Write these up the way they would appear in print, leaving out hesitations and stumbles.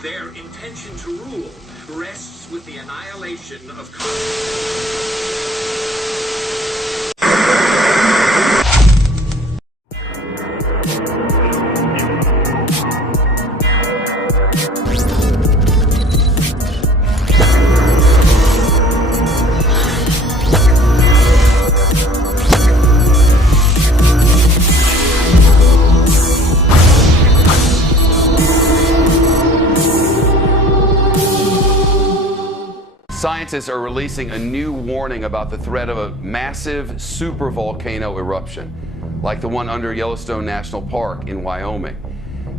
Their intention to rule rests with the annihilation of Scientists are releasing a new warning about the threat of a massive supervolcano eruption, like the one under Yellowstone National Park in Wyoming.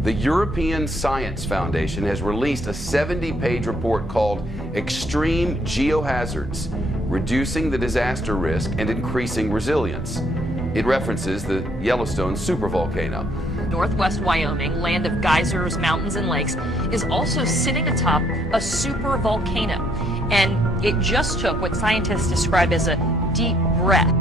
The European Science Foundation has released a 70-page report called Extreme Geohazards: Reducing the Disaster Risk and Increasing Resilience. It references the Yellowstone supervolcano. Northwest Wyoming, land of geysers, mountains, and lakes, is also sitting atop a supervolcano. And it just took what scientists describe as a deep breath.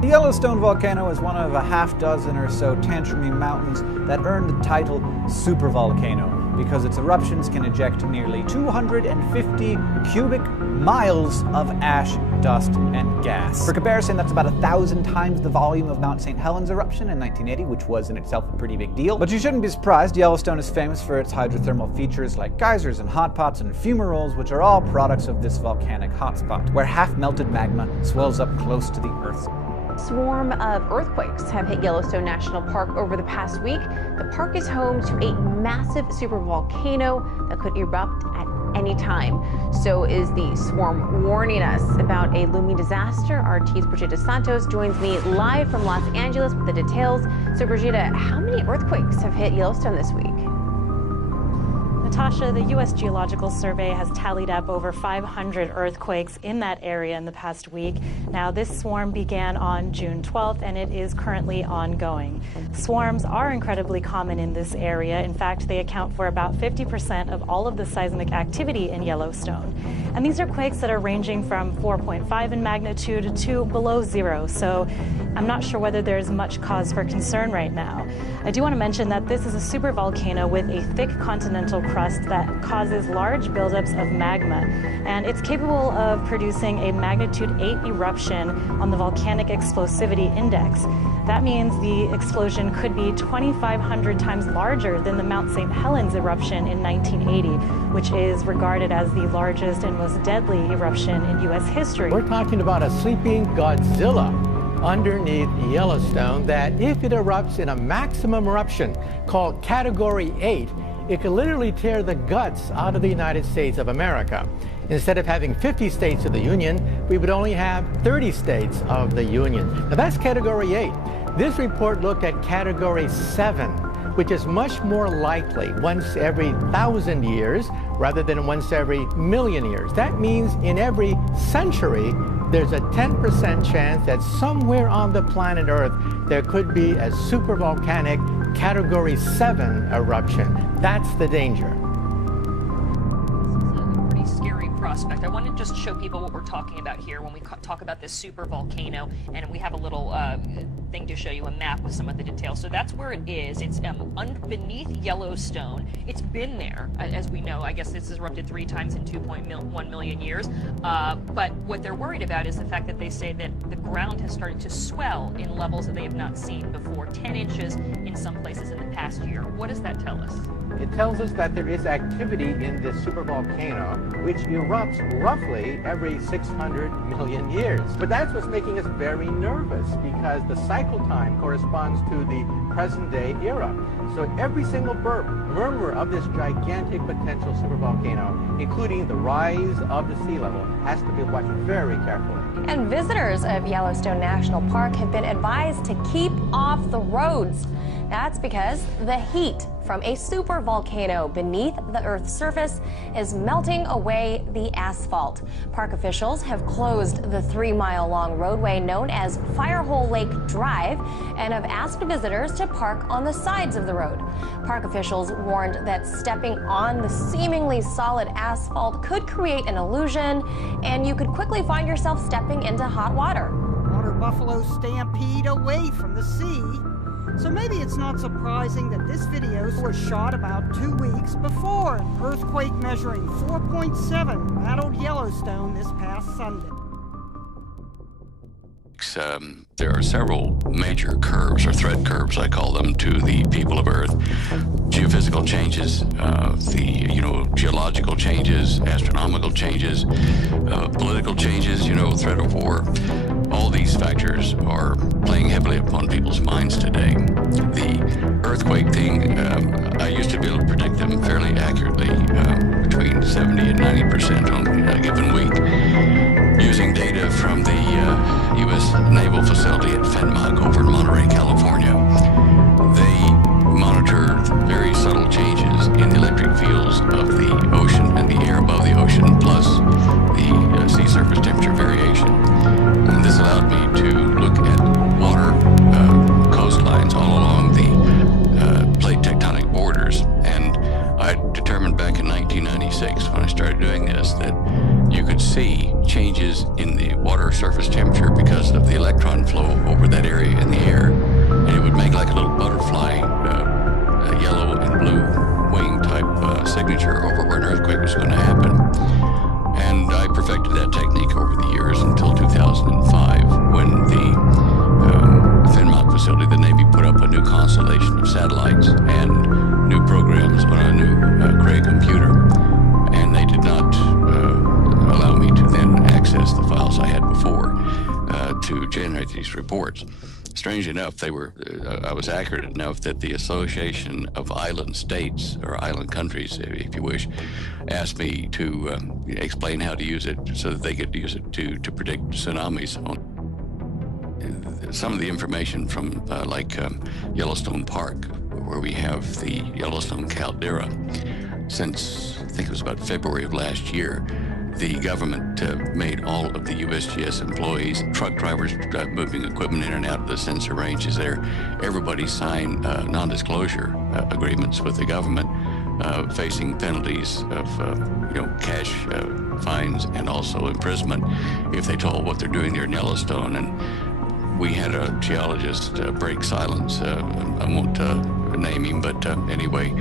The Yellowstone volcano is one of a half dozen or so tantrumy mountains that earned the title supervolcano because its eruptions can eject nearly 250 cubic miles of ash, dust, and gas. For comparison, that's about 1,000 times the volume of Mount St. Helens eruption in 1980, which was in itself a pretty big deal. But you shouldn't be surprised. Yellowstone is famous for its hydrothermal features like geysers and hot pots and fumaroles, which are all products of this volcanic hotspot, where half-melted magma swells up close to the Earth. Swarm of earthquakes have hit Yellowstone National Park over the past week. The park is home to a massive supervolcano that could erupt at any time. So is the swarm warning us about a looming disaster. RT's Brigitte Santos joins me live from Los Angeles with the details. So Brigitte, how many earthquakes have hit Yellowstone this week? Natasha, the U.S. Geological Survey has tallied up over 500 earthquakes in that area in the past week. Now, this swarm began on June 12th, and it is currently ongoing. Swarms are incredibly common in this area. In fact, they account for about 50% of all of the seismic activity in Yellowstone. And these are quakes that are ranging from 4.5 in magnitude to below zero. So I'm not sure whether there's much cause for concern right now. I do want to mention that this is a supervolcano with a thick continental crust that causes large buildups of magma, and it's capable of producing a magnitude 8 eruption on the volcanic explosivity index. That means the explosion could be 2,500 times larger than the Mount St. Helens eruption in 1980, which is regarded as the largest and most deadly eruption in U.S. history. We're talking about a sleeping Godzilla underneath Yellowstone that, if it erupts in a maximum eruption called Category 8, it could literally tear the guts out of the United States of America. Instead of having 50 states of the Union, we would only have 30 states of the Union. Now that's Category 8. This report looked at Category 7, which is much more likely once every 1,000 years rather than once every million years. That means in every century, there's a 10% chance that somewhere on the planet Earth there could be a supervolcanic Category 7 eruption. That's the danger. Prospect. I want to just show people what we're talking about here when we talk about this super volcano, and we have a little thing to show you, a map with some of the details. So that's where it is. It's beneath Yellowstone. It's been there, as we know. I guess this has erupted 3 times in 2.1 million years. But what they're worried about is the fact that they say that the ground has started to swell in levels that they have not seen before, 10 inches in some places in the past year. What does that tell us? It tells us that there is activity in this supervolcano, which erupts roughly every 600 million years. But that's what's making us very nervous, because the cycle time corresponds to the present-day era. So every single burp, murmur of this gigantic potential supervolcano, including the rise of the sea level, has to be watched very carefully. And visitors of Yellowstone National Park have been advised to keep off the roads. That's because the heat from a supervolcano beneath the Earth's surface is melting away the asphalt. Park officials have closed the 3-mile-long roadway known as Firehole Lake Drive and have asked visitors to park on the sides of the road. Park officials warned that stepping on the seemingly solid asphalt could create an illusion, and you could quickly find yourself stepping into hot water. Water buffalo stampede away from the sea. So maybe it's not surprising that this video was shot about 2 weeks before an earthquake measuring 4.7 rattled Yellowstone this past Sunday. There are several major curves, or threat curves, I call them, to the people of Earth. Geophysical changes, geological changes, astronomical changes, political changes, threat of war. All these factors are playing heavily upon people's minds today. The earthquake thing, I used to be able to predict them fairly accurately, between 70 and 90% on a given week, using data from the U.S. Naval facility at Fenmac over in Monterey, California. They monitor very subtle changes in the electric fields of the ocean and the air above the ocean, plus the sea surface temperature variation. And this allowed me to look at water coastlines all along the plate tectonic borders. And I determined back in 1996, when I started doing this, that you could see changes in the water surface temperature because of the electron flow over that area in the air. And it would make like a little butterfly, a yellow and blue wing type signature over where an earthquake was going to happen. And I perfected that technique over the years until 2005, when the Fenmac facility, the Navy, put up a new constellation of satellites and new programs on a new Cray computer. And they did not allow me to then access the files I had before to generate these reports. Strangely enough, I was accurate enough that the Association of Island States, or island countries, if you wish, asked me to explain how to use it so that they could use it to predict tsunamis. Some of the information from Yellowstone Park, where we have the Yellowstone caldera, since I think it was about February of last year, the government made all of the USGS employees, truck drivers moving equipment in and out of the sensor ranges there, everybody signed non-disclosure agreements with the government, facing penalties of cash fines and also imprisonment if they told what they're doing there in Yellowstone. And we had a geologist break silence. I won't name him, but anyway,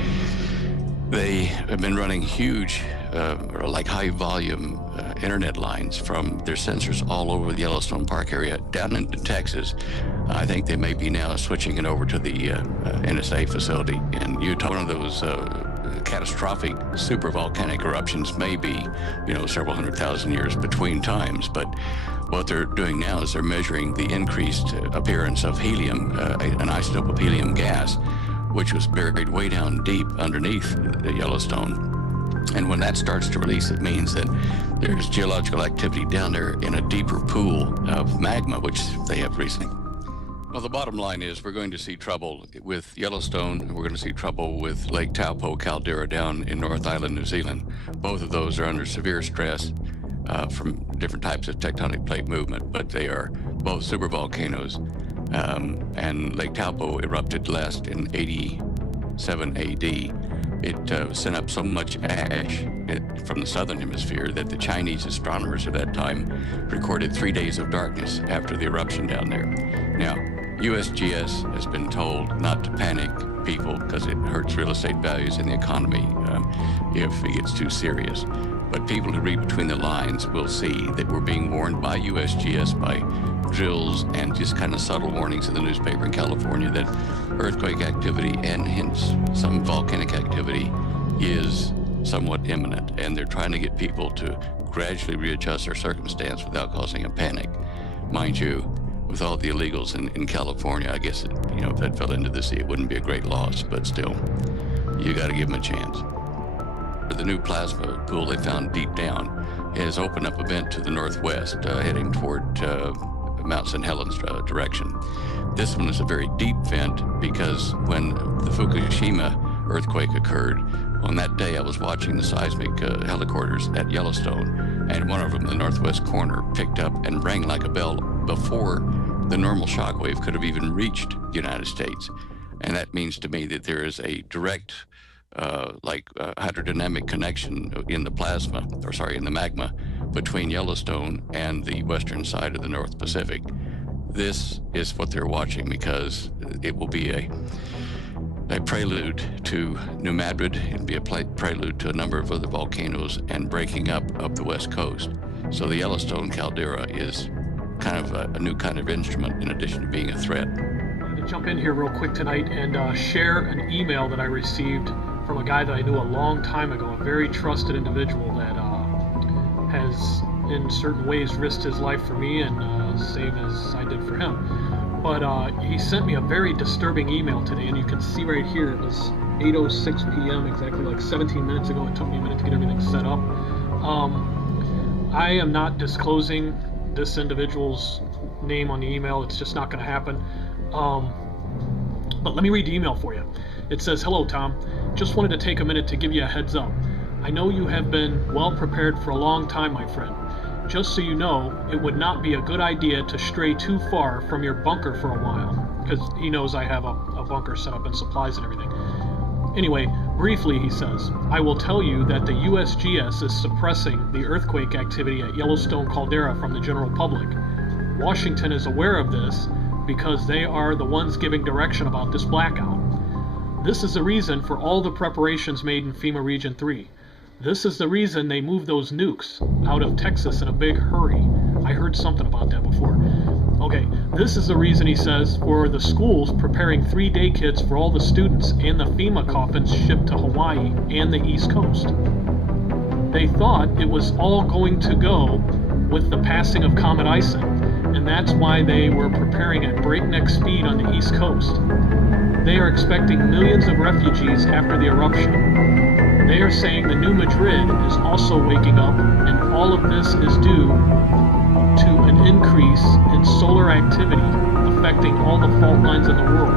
they have been running huge, high volume internet lines from their sensors all over the Yellowstone Park area down into Texas. I think they may be now switching it over to the NSA facility in Utah. One of those catastrophic supervolcanic eruptions may be, several 100,000 years between times, but what they're doing now is they're measuring the increased appearance of helium, an isotope of helium gas, which was buried way down deep underneath the Yellowstone. And when that starts to release, it means that there's geological activity down there in a deeper pool of magma, which they have recently. Well, the bottom line is we're going to see trouble with Yellowstone. We're going to see trouble with Lake Taupo caldera down in North Island, New Zealand. Both of those are under severe stress from different types of tectonic plate movement, but they are both supervolcanoes. And Lake Taupo erupted last in 87 AD. It sent up so much ash from the southern hemisphere that the Chinese astronomers at that time recorded 3 days of darkness after the eruption down there. Now, USGS has been told not to panic people because it hurts real estate values in the economy if it gets too serious. But people who read between the lines will see that we're being warned by USGS, by drills and just kind of subtle warnings in the newspaper in California that earthquake activity and hence some volcanic activity is somewhat imminent. And they're trying to get people to gradually readjust their circumstance without causing a panic. Mind you, with all the illegals in California, I guess, if that fell into the sea, it wouldn't be a great loss, but still, you got to give them a chance. The new plasma pool they found deep down has opened up a vent to the northwest, heading toward Mount St. Helens direction. This one is a very deep vent because when the Fukushima earthquake occurred, on that day I was watching the seismic helicorders at Yellowstone, and one of them in the northwest corner picked up and rang like a bell before the normal shock wave could have even reached the United States. And that means to me that there is a direct hydrodynamic connection in the magma between Yellowstone and the western side of the North Pacific. this is what they're watching, because it will be a prelude to New Madrid. It'll be a prelude to a number of other volcanoes and breaking up of the West Coast. So the Yellowstone caldera is kind of a new kind of instrument in addition to being a threat. I wanted to jump in here real quick tonight and share an email that I received from a guy that I knew a long time ago, a very trusted individual that has in certain ways risked his life for me and same as I did for him. But he sent me a very disturbing email today, and you can see right here it was 8:06 p.m. exactly, like 17 minutes ago. It took me a minute to get everything set up. I am not disclosing this individual's name on the email. It's just not going to happen. But let me read the email for you. It says, "Hello, Tom. Just wanted to take a minute to give you a heads up. I know you have been well prepared for a long time, my friend. Just so you know, it would not be a good idea to stray too far from your bunker for a while," because he knows I have a bunker set up and supplies and everything. Anyway, briefly, he says, "I will tell you that the USGS is suppressing the earthquake activity at Yellowstone caldera from the general public. Washington is aware of this because they are the ones giving direction about this blackout. This is the reason for all the preparations made in FEMA Region 3. This is the reason they moved those nukes out of Texas in a big hurry." I heard something about that before. Okay, this is the reason, he says, for the schools preparing 3-day kits for all the students and the FEMA coffins shipped to Hawaii and the East Coast. They thought it was all going to go with the passing of Comet Ison, and that's why they were preparing at breakneck speed on the East Coast. They are expecting millions of refugees after the eruption. They are saying the New Madrid is also waking up, and all of this is due to an increase in solar activity affecting all the fault lines in the world.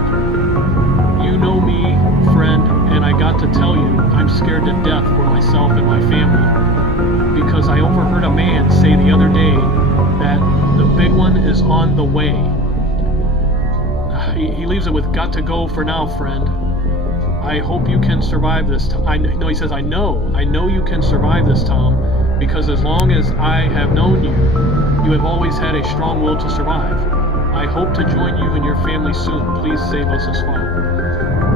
You know me, friend, and I got to tell you, I'm scared to death for myself and my family, because I overheard a man say the other day that the big one is on the way. He leaves it with, "Got to go for now, friend. I hope you can survive this." He says, I know you can survive this, Tom, because as long as I have known you, you have always had a strong will to survive. I hope to join you and your family soon. Please save us a spot."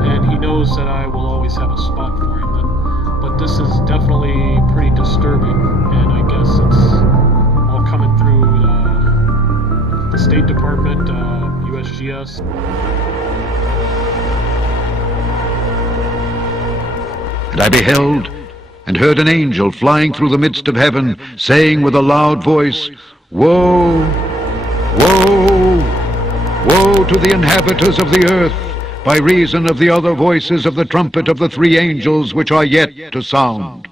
And he knows that I will always have a spot for him, but this is definitely pretty disturbing, and I guess it's all coming through the State Department, USGS. And I beheld and heard an angel flying through the midst of heaven, saying with a loud voice, "Woe, woe, woe to the inhabitants of the earth, by reason of the other voices of the trumpet of the 3 angels which are yet to sound."